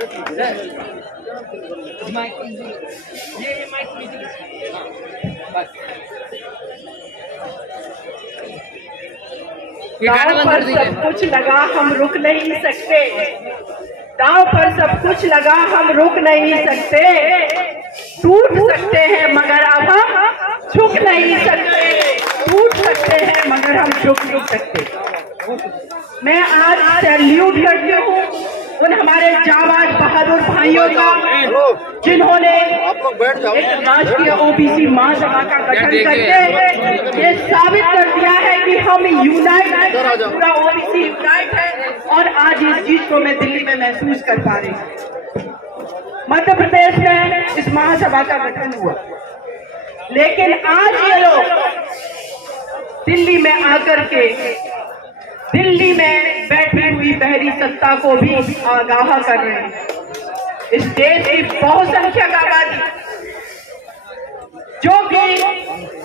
दांव पर सब कुछ लगा हम रुक नहीं सकते, दांव पर सब कुछ लगा हम रुक नहीं सकते, टूट सकते हैं मगर अब हम झुक नहीं सकते, टूट सकते हैं मगर हम झुक नहीं सकते। मैं आज सैल्यूट करती हूँ उन हमारे जाबाज बहादुर भाइयों का जिन्होंने एक राष्ट्रीय ओबीसी महासभा का गठन करके ये साबित कर दिया है कि हम यूनाइट है, पूरा ओबीसी यूनाइट है। और आज इस चीज को मैं दिल्ली में महसूस कर पा रही हूँ। मध्य प्रदेश में इस महासभा का गठन हुआ, लेकिन आज ये लोग दिल्ली में आकर के दिल्ली में बैठी हुई बहरी सत्ता को भी आगाह कर रहे हैं। इस देश की बहुसंख्यक आबादी जो कि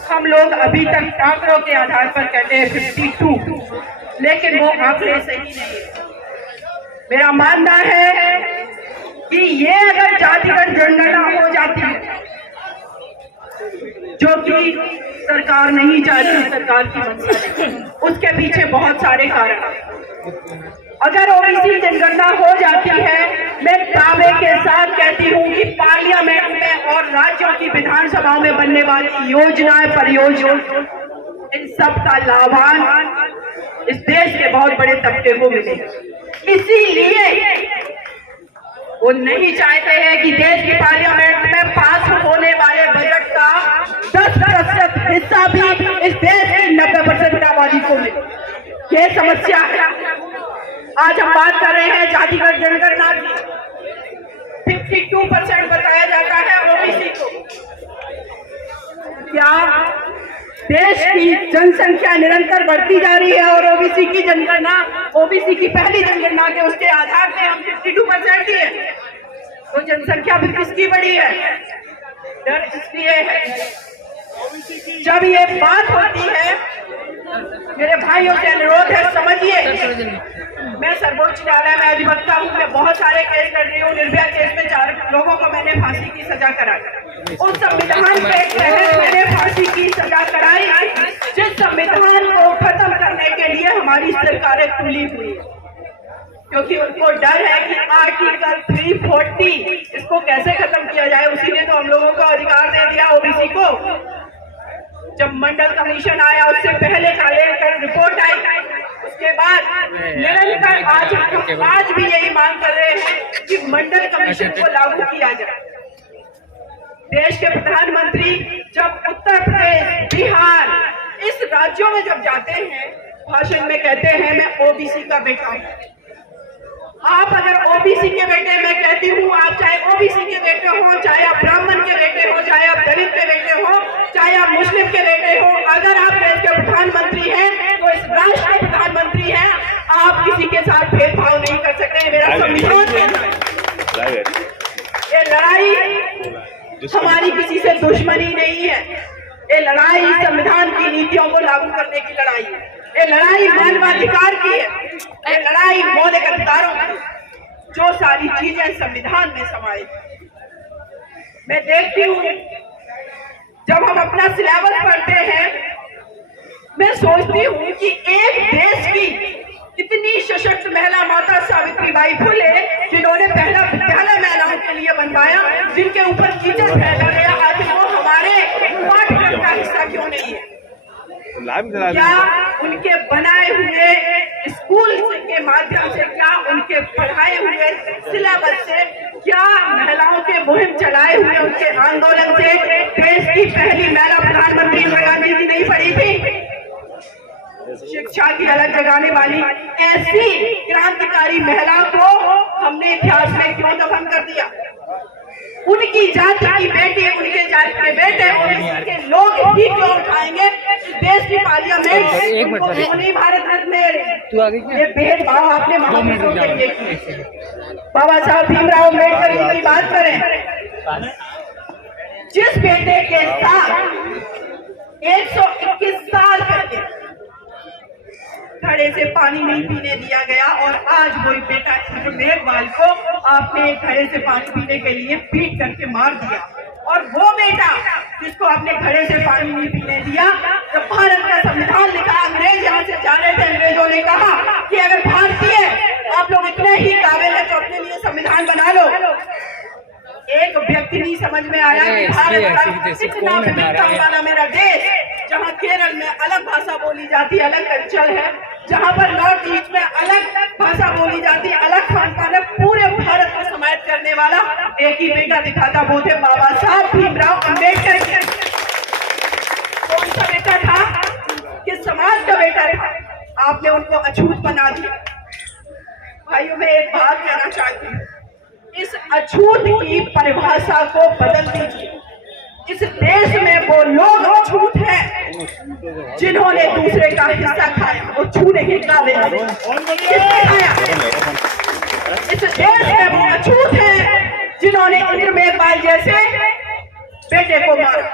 हम लोग अभी तक आंकड़ों के आधार पर कहते हैं 52, लेकिन वो आंकड़े सही नहीं है। मेरा मानना है कि ये अगर जातिगत जनगणना हो जाती है, जो कि सरकार नहीं चाहती, सरकार की मंशा है, उसके पीछे बहुत सारे कारण हैं। अगर ओबीसी जनगणना हो जाती है, मैं दावे के साथ कहती हूँ कि पार्लियामेंट में और राज्यों की विधानसभाओं में बनने वाली योजनाएं, परियोजनाएं, इन सब का लाभांश इस देश के बहुत बड़े तबके को मिलेगा। इसीलिए वो नहीं चाहते हैं कि देश की पार्लियामेंट में पास होने वाले बजट का 10% हिस्सा भी इस देश की 90% आबादी को मिले। ये समस्या है। आज हम बात कर रहे हैं जातिगत जनगणना की। 52% बताया जाता है ओबीसी को। क्या देश की जनसंख्या निरंतर बढ़ती जा रही है और ओबीसी की जनगणना, ओबीसी की पहली जनगणना के उसके आधार पे हम 52% ही है, तो जनसंख्या भी किसकी बढ़ी है? डर इसलिए है जब ये बात होती है, मेरे भाइयों से अनुरोध है, समझिए, मैं सर्वोच्च न्यायालय में अधिवक्ता हूँ, मैं बहुत सारे केस कर रही हूँ। निर्भया केस में 4 लोगों को मैंने फांसी की सजा कराई। उस संविधान के तहत मैंने फांसी की सजा कराई, जिस संविधान को खत्म करने के लिए हमारी सरकारें तुली हुई है, क्योंकि उनको डर है कि आर्टिकल 340 इसको कैसे खत्म किया जाए। उसी ने तो हम लोगों को अधिकार दे दिया ओबीसी को। जब मंडल कमीशन आया, उससे पहले का रिपोर्ट आई, उसके बाद निरंतर आज भी यही मांग कर रहे हैं कि मंडल कमीशन को लागू किया जाए। देश के प्रधानमंत्री जब उत्तर प्रदेश, बिहार, इस राज्यों में जब जाते हैं, भाषण में कहते हैं मैं ओबीसी का बेटा हूं। आप अगर ओबीसी के बेटे, मैं कहती हूँ, आप चाहे ओबीसी के बेटे हो, चाहे आप ब्राह्मण के बेटे हो, चाहे आप दलित के बेटे हो, चाहे आप मुस्लिम के बेटे हो, अगर आप देश के प्रधानमंत्री हैं तो इस राष्ट्र के प्रधानमंत्री हैं, आप किसी के साथ भेदभाव नहीं कर सकते। मेरा संविधान, ये लड़ाई हमारी किसी से दुश्मनी नहीं है, ये लड़ाई संविधान की नीतियों को लागू करने की लड़ाई है, ये लड़ाई मानवाधिकार की है, ये लड़ाई मौलिक अधिकारों की, जो सारी चीजें संविधान में समाई। मैं देखती हूँ जब हम अपना सिलेबस पढ़ते हैं, मैं सोचती हूँ कि एक देश की इतनी सशक्त महिला माता सावित्रीबाई फुले, जिन्होंने पहला विद्यालय महिलाओं के लिए बनवाया, जिनके ऊपर कीचड़ फैला गया, आज वो हमारे पाठ्यक्रम का हिस्सा क्यों नहीं है? क्या उनके बनाए हुए स्कूल के माध्यम से, क्या उनके पढ़ाए हुए सिलेबस से, क्या महिलाओं के मुहिम चलाए हुए उनके आंदोलन से देश की पहली महिला प्रधानमंत्री इंदिरा गांधी जी नहीं पढ़ी थी? शिक्षा की अलग जगाने वाली ऐसी क्रांतिकारी महिला को हमने इतिहास में क्यों दफन कर दिया? उनकी जाति की बेटी, उनके जाति के बेटे, उनके लोग ही क्यों उठाएंगे देश की पार्लियामेंट? उन्हीं भारत रत्न में ये भेदभाव आपने महापुरुषों के लिए किए। बाबा साहब भीमराव अम्बेडकर की बात करें, जिस बेटे के साथ 121 साल पहले घड़े से पानी नहीं पीने दिया गया और आज वही बेटा मेघवाल को आपने घड़े से पानी पीने के लिए पीट करके मार दिया। और वो बेटा जिसको आपने घड़े से पानी नहीं पीने दिया, जब भारत का संविधान लिखा, अंग्रेज यहाँ से जा रहे थे, अंग्रेजों ने कहा कि अगर भारतीय आप लोग इतने ही काबिल है तो अपने लिए संविधान बना लो। एक व्यक्ति नहीं समझ में आया कि भारत का इतना विविधता वाला मेरा देश, जहाँ केरल में अलग भाषा बोली जाती है, अलग कल्चर है, जहाँ पर नॉर्थ ईस्ट में अलग भाषा बोली जाती है, अलग खान पान है, पूरे भारत को समाहित करने वाला एक ही बेटा दिखाता, वो थे बाबा साहब भीमराव अम्बेडकर। कौन सा बेटा था? किस समाज का बेटा था? आपने उनको अछूत बना दिया। भाइयों, मैं एक बात कहना चाहती हूँ, इस अछूत की परिभाषा को बदल दीजिए। इस देश में वो लोग अछूत हैं जिन्होंने दूसरे का हिस्सा खाया, वो छूने के काबिल किसने खाया? इस देश में वो अछूत हैं जिन्होंने इंद्र मेघवाल जैसे बेटे को मारा।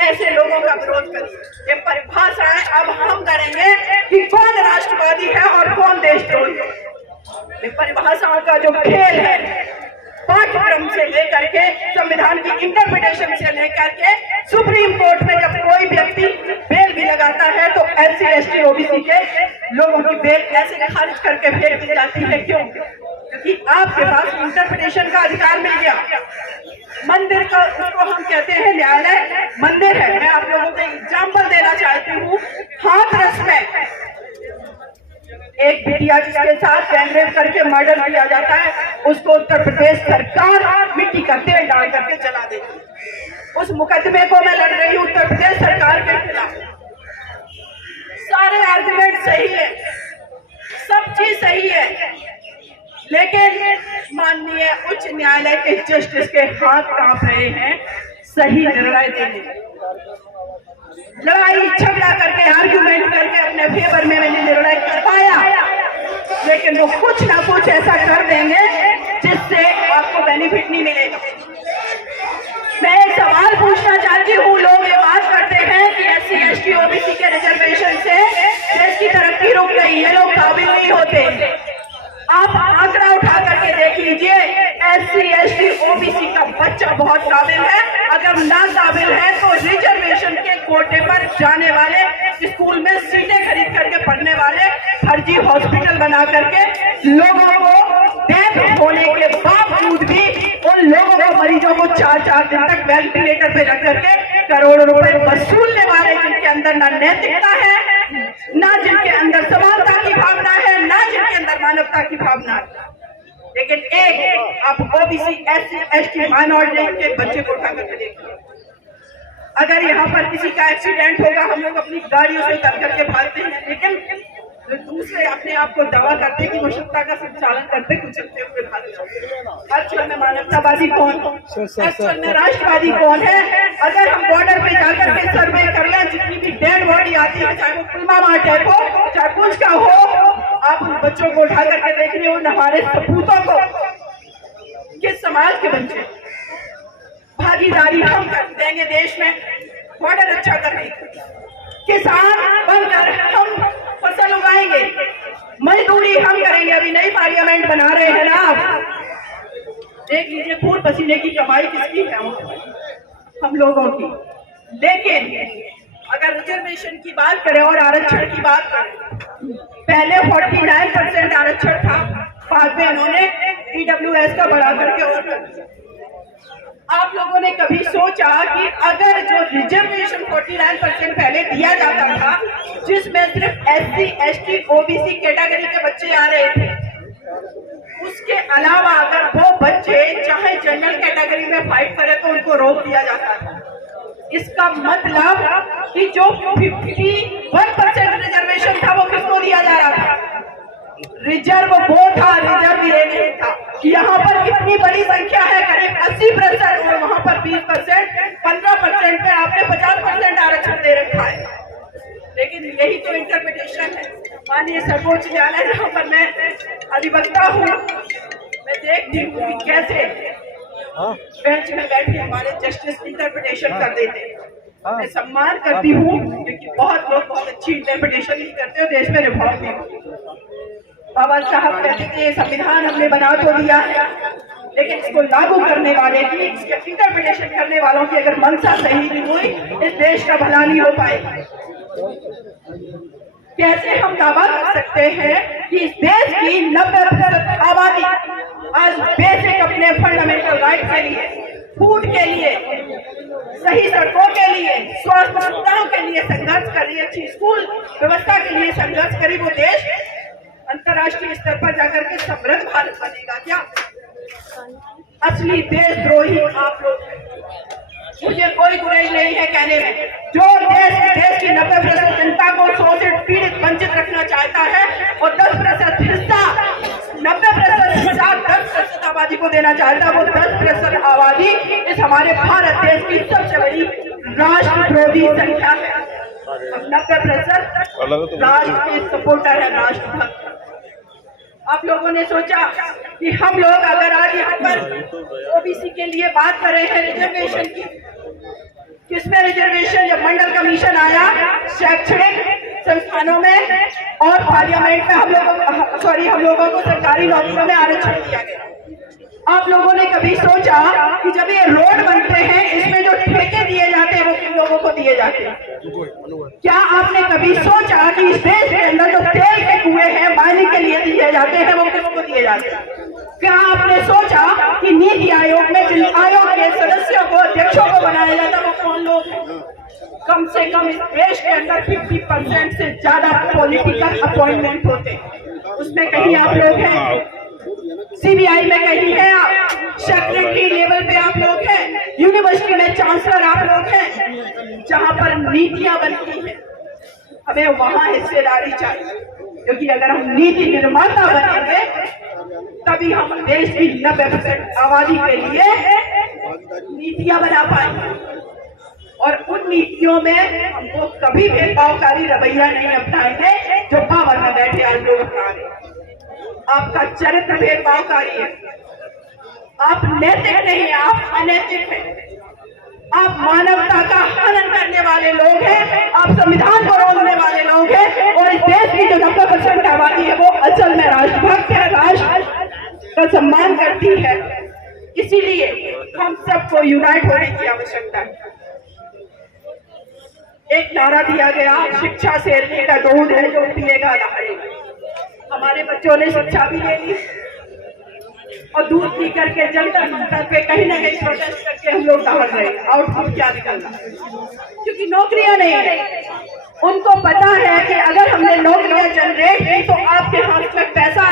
ऐसे लोगों का विरोध करिए। ये परिभाषाएं अब हम करेंगे कि कौन राष्ट्रवादी है और कौन देशद्रोही है। ये परिभाषाओं का जो खेल है, पाठ्यक्रम से लेकर के संविधान की इंटरप्रिटेशन से लेकर के सुप्रीम कोर्ट में जब कोई व्यक्ति बेल भी लगाता है तो SC ST OBC के लोगों की बेल ऐसे खारिज करके फेंक दी जाती है। क्यों? क्योंकि आपके पास इंटरप्रिटेशन का अधिकार मिल गया। मंदिर का, उसको हम कहते हैं न्यायालय मंदिर है। मैं आप लोगों को एग्जाम्पल देना चाहती हूँ। हाथरस में एक बिटिया जिसके साथ गैंगरेप करके मर्डर किया जाता है, उसको उत्तर प्रदेश सरकार मिट्टी का तेल डाल करके जला देती है। उस मुकदमे को मैं लड़ रही हूँ उत्तर प्रदेश सरकार के खिलाफ। सारे आर्गुमेंट सही है, सब चीज सही है, लेकिन माननीय उच्च न्यायालय के जस्टिस के हाथ कांप रहे हैं सही निर्णय देने। लड़ाई झगड़ा करके आर्गुमेंट करके अपने फेवर में मैंने निर्णय कर पाया, लेकिन वो कुछ ना कुछ ऐसा कर देंगे जिससे आपको बेनिफिट नहीं मिलेगा। मैं एक सवाल पूछना चाहती हूँ। लोग ये बात करते हैं कि SC ST OBC के रिजर्वेशन से देश की तरक्की रुक गई, ये लोग काबिल नहीं होते। आप आंकड़ा उठा करके देख लीजिए, SC ST OBC का बच्चा बहुत काबिल है। अगर ना काबिल है तो रिजर्वेशन के कोटे पर जाने वाले, स्कूल में सीटें खरीद करके पढ़ने वाले, फर्जी हॉस्पिटल बना करके लोगों को डेथ होने के बावजूद भी उन लोगों को, मरीजों को 4-4 दिन तक वेंटिलेटर पे रख करके करोड़ों रुपए वसूलने वाले, जिनके अंदर ना नैतिकता है, ना जिनके अंदर समानता की भावना है, ना जिनके अंदर मानवता की भावना है। लेकिन एक आप OBC SC ST माइनॉरिटी के बच्चे को उठा करके देखिए। अगर यहाँ पर किसी का एक्सीडेंट होगा, हम लोग अपनी गाड़ियों से उतर करके भागते हैं, लेकिन दूसरे अपने आप को दावा करते कि वो सत्ता का संचालन करते कुचलते हुए भागते। एक्चुअल में मानवतावादी कौन? एक्चुअल में राष्ट्रवादी कौन है? अगर हम बॉर्डर पे जाकर के सर्वे कर लें, जितनी भी डेड बॉडी आती है, चाहे वो पुलवामा अटैक हो, चाहे कुछ का हो, आप उन बच्चों को उठा करके देख रहे हो, हमारे सपूतों को, किस समाज के बच्चे। भागीदारी हम कर देंगे देश में बॉर्डर अच्छा करने, किसान बनकर हम फसल उगाएंगे, मजदूरी हम करेंगे। अभी नई पार्लियामेंट बना रहे हैं ना आप, देख लीजिए खून पसीने की कमाई किसकी है? हम लोगों की। लेकिन अगर रिजर्वेशन की बात करें और आरक्षण की बात करें, पहले 49% आरक्षण था, बाद में इन्होंने EWS का बढ़ा करके और आप लोगों ने कभी सोचा कि अगर जो रिजर्वेशन 49% पहले दिया जाता था, जिसमें सिर्फ SC ST OBC कैटेगरी के बच्चे आ रहे थे, उसके अलावा अगर वो बच्चे चाहे जनरल कैटेगरी में फाइट करे तो उनको रोक दिया जाता था। इसका मतलब कि जो 51% रिजर्वेशन था वो किसको दिया जा रहा था? रिजर्व वो था, रिजर्व ये नहीं था। यहाँ पर कितनी बड़ी संख्या है, करीब 80%, और वहां पर 20%, 15% पे आपने 50% आरक्षण दे रखा है। लेकिन यही तो इंटरप्रिटेशन है। माननीय सर्वोच्च न्यायालय, जहाँ पर मैं अधिवक्ता हूँ, मैं देखती हूँ कैसे बेंच में बैठे हमारे जस्टिस इंटरप्रिटेशन कर देते हैं। मैं सम्मान करती हूँ क्योंकि बहुत लोग बहुत अच्छी इंटरप्रिटेशन नहीं करते हो, देश में रिफॉर्म भी बाबा साहब कहते थे संविधान हमने बना तो दिया है, लेकिन इसको लागू करने वाले की, इसके इंटरप्रिटेशन करने वालों की अगर मंशा सही नहीं हुई, इस देश का भला नहीं हो पाएगा। कैसे हम दावा कर सकते हैं कि इस देश की 90% आबादी आज बेसिक अपने फंडामेंटल राइट के लिए, फूड के लिए, सही सड़कों के लिए, स्वास्थ्य सुविधाओं के लिए संघर्ष कर रही है, अच्छी स्कूल व्यवस्था के लिए संघर्ष करी, वो देश अंतर्राष्ट्रीय स्तर पर जाकर के समृद्ध भारत बनेगा क्या? असली देशद्रोही आप लोग। मुझे कोई गुरेज नहीं है कहने में, जो देश की 90% जनता को शोषित, पीड़ित, वंचित रखना चाहता है और 10% हिस्सा, 90% हिस्सा 10% आबादी को देना चाहता है, वो 10% आबादी इस हमारे भारत देश की सबसे बड़ी राष्ट्रविरोधी संख्या है। 90% राष्ट्र के सपोर्टर है, राष्ट्रभक्त। आप लोगों ने सोचा कि हम लोग अगर आज यहाँ पर ओबीसी के लिए बात कर रहे हैं रिजर्वेशन की, किसमें रिजर्वेशन? जब मंडल कमीशन आया, शैक्षणिक संस्थानों में और पार्लियामेंट में हम लोगों को सरकारी नौकरियों में आरक्षण दिया गया। आप लोगों ने कभी सोचा कि जब ये रोड बनते हैं, इसमें जो ठेके दिए जाते हैं वो किन लोगों को दिए जाते हैं? क्या आपने कभी सोचा कि इस देश के अंदर जो तेल के कुएं हैं, माइनिंग के लिए दिए जाते हैं, वो किसको दिए जाते हैं? क्या आपने सोचा कि नीति आयोग में जिन आयोग के सदस्यों को, अध्यक्षों को बनाया जाता है, वो कौन लोग हैं? कम से कम इस देश के अंदर 50% से ज्यादा पॉलिटिकल अपॉइंटमेंट होते हैं, उसमें कहीं आप लोग हैं? सीबीआई में कहीं है आप, सेक्रेटरी लेवल पे आप लोग हैं, यूनिवर्सिटी में चांसलर आप लोग हैं, जहां पर नीतियां बनती हैं। हमें वहां हिस्सेदारी चाहिए, क्योंकि अगर हम नीति निर्माता बनेंगे तभी हम देश की 90% आबादी के लिए नीतियां बना पाएंगे, और उन नीतियों में हमको कभी भेदभावकारी रवैया नहीं अपनाएंगे जो पावर में बैठे आज लोग अपना रहे हैं। आपका चरित्र भेदभावकारी है, आप नैतिक नहीं है, आप अनैतिक हैं, आप मानवता का हनन करने वाले लोग हैं, आप संविधान को रोकने वाले लोग हैं, और इस देश की जो 90% आबादी है वो असल में राष्ट्रभक्त है, राष्ट्र का सम्मान करती है। इसीलिए हम सबको यूनाइट होने की आवश्यकता है। एक नारा दिया गया, शिक्षा शेरनी का दूध है जो पिएगा दहाड़ेगा। हमारे बच्चों ने शिक्षा भी ले ली और दूध पी करके जंतर मंतर पे कहीं ना कहीं प्रोटेस्ट करके हम लोग दहाड़ रहे हैं। आउटपुट क्या निकलना? क्योंकि नौकरियां नहीं है। उनको पता है कि अगर हमने नौकरियां जनरेट की तो आपके हाथ में पैसा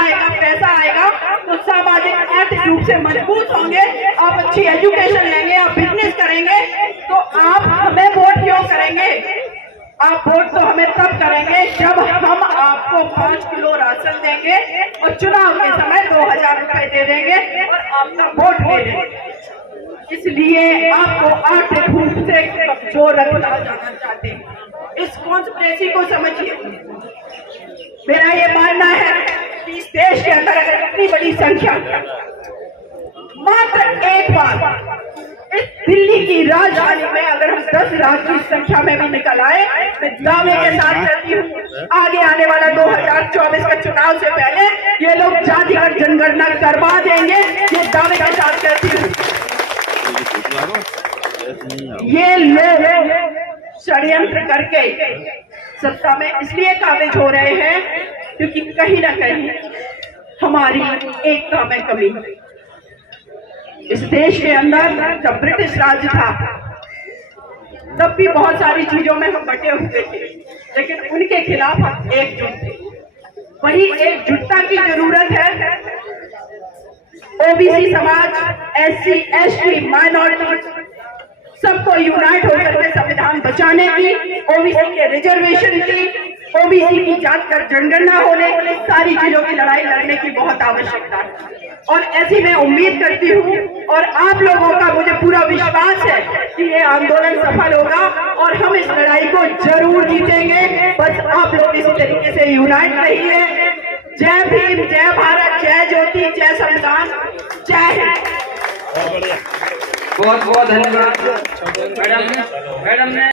आएगा तो सामाजिक आर्थिक रूप से मजबूत होंगे, आप अच्छी एजुकेशन लेंगे, आप बिजनेस करेंगे, तो आप हमें वोट क्यों करेंगे? आप वोट तो हमें तब करेंगे जब हम आपको 5 किलो राशन देंगे और चुनाव के समय 2000 रुपए दे देंगे और आपका वोट ले लेंगे। इसलिए आपको आर्थिक रूप से कमजोर रखना जाना चाहते हैं। इस कॉन्स्पिरेसी को समझिए। मेरा ये मानना है कि इस देश के अंदर अगर इतनी बड़ी संख्या मात्र एक बार इस दिल्ली की राजधानी में अगर हम 10 लाख की संख्या में भी निकल आए, मैं दावे के साथ कहती हूँ आगे आने वाला 2024 का चुनाव से पहले ये लोग जातिगत जनगणना करवा देंगे। ये दावे के साथ कहती हूँ। ये लोग षड्यंत्र करके सत्ता में इसलिए काबिज हो रहे हैं क्योंकि कहीं ना कहीं हमारी एकता में कमी है। इस देश के अंदर जब ब्रिटिश राज था तब भी बहुत सारी चीजों में हम बटे हुए थे, लेकिन उनके खिलाफ हम एकजुट थे। वही एकजुटता की जरूरत है। ओबीसी समाज, SC, ST, माइनॉरिटी सबको यूनाइट होकर के संविधान बचाने की, ओबीसी के रिजर्वेशन की, ओबीसी की जांच कर जनगणना होने, सारी चीजों की लड़ाई लड़ने की बहुत आवश्यकता है। और ऐसी मैं उम्मीद करती हूँ और आप लोगों का मुझे पूरा विश्वास है कि ये आंदोलन सफल होगा और हम इस लड़ाई को जरूर जीतेंगे। बस आप लोग इसी तरीके से यूनाइट रहिए। जय भीम, जय भारत, जय ज्योति, जय संविधान, जय हिंद। बहुत बहुत धन्यवाद मैडम ने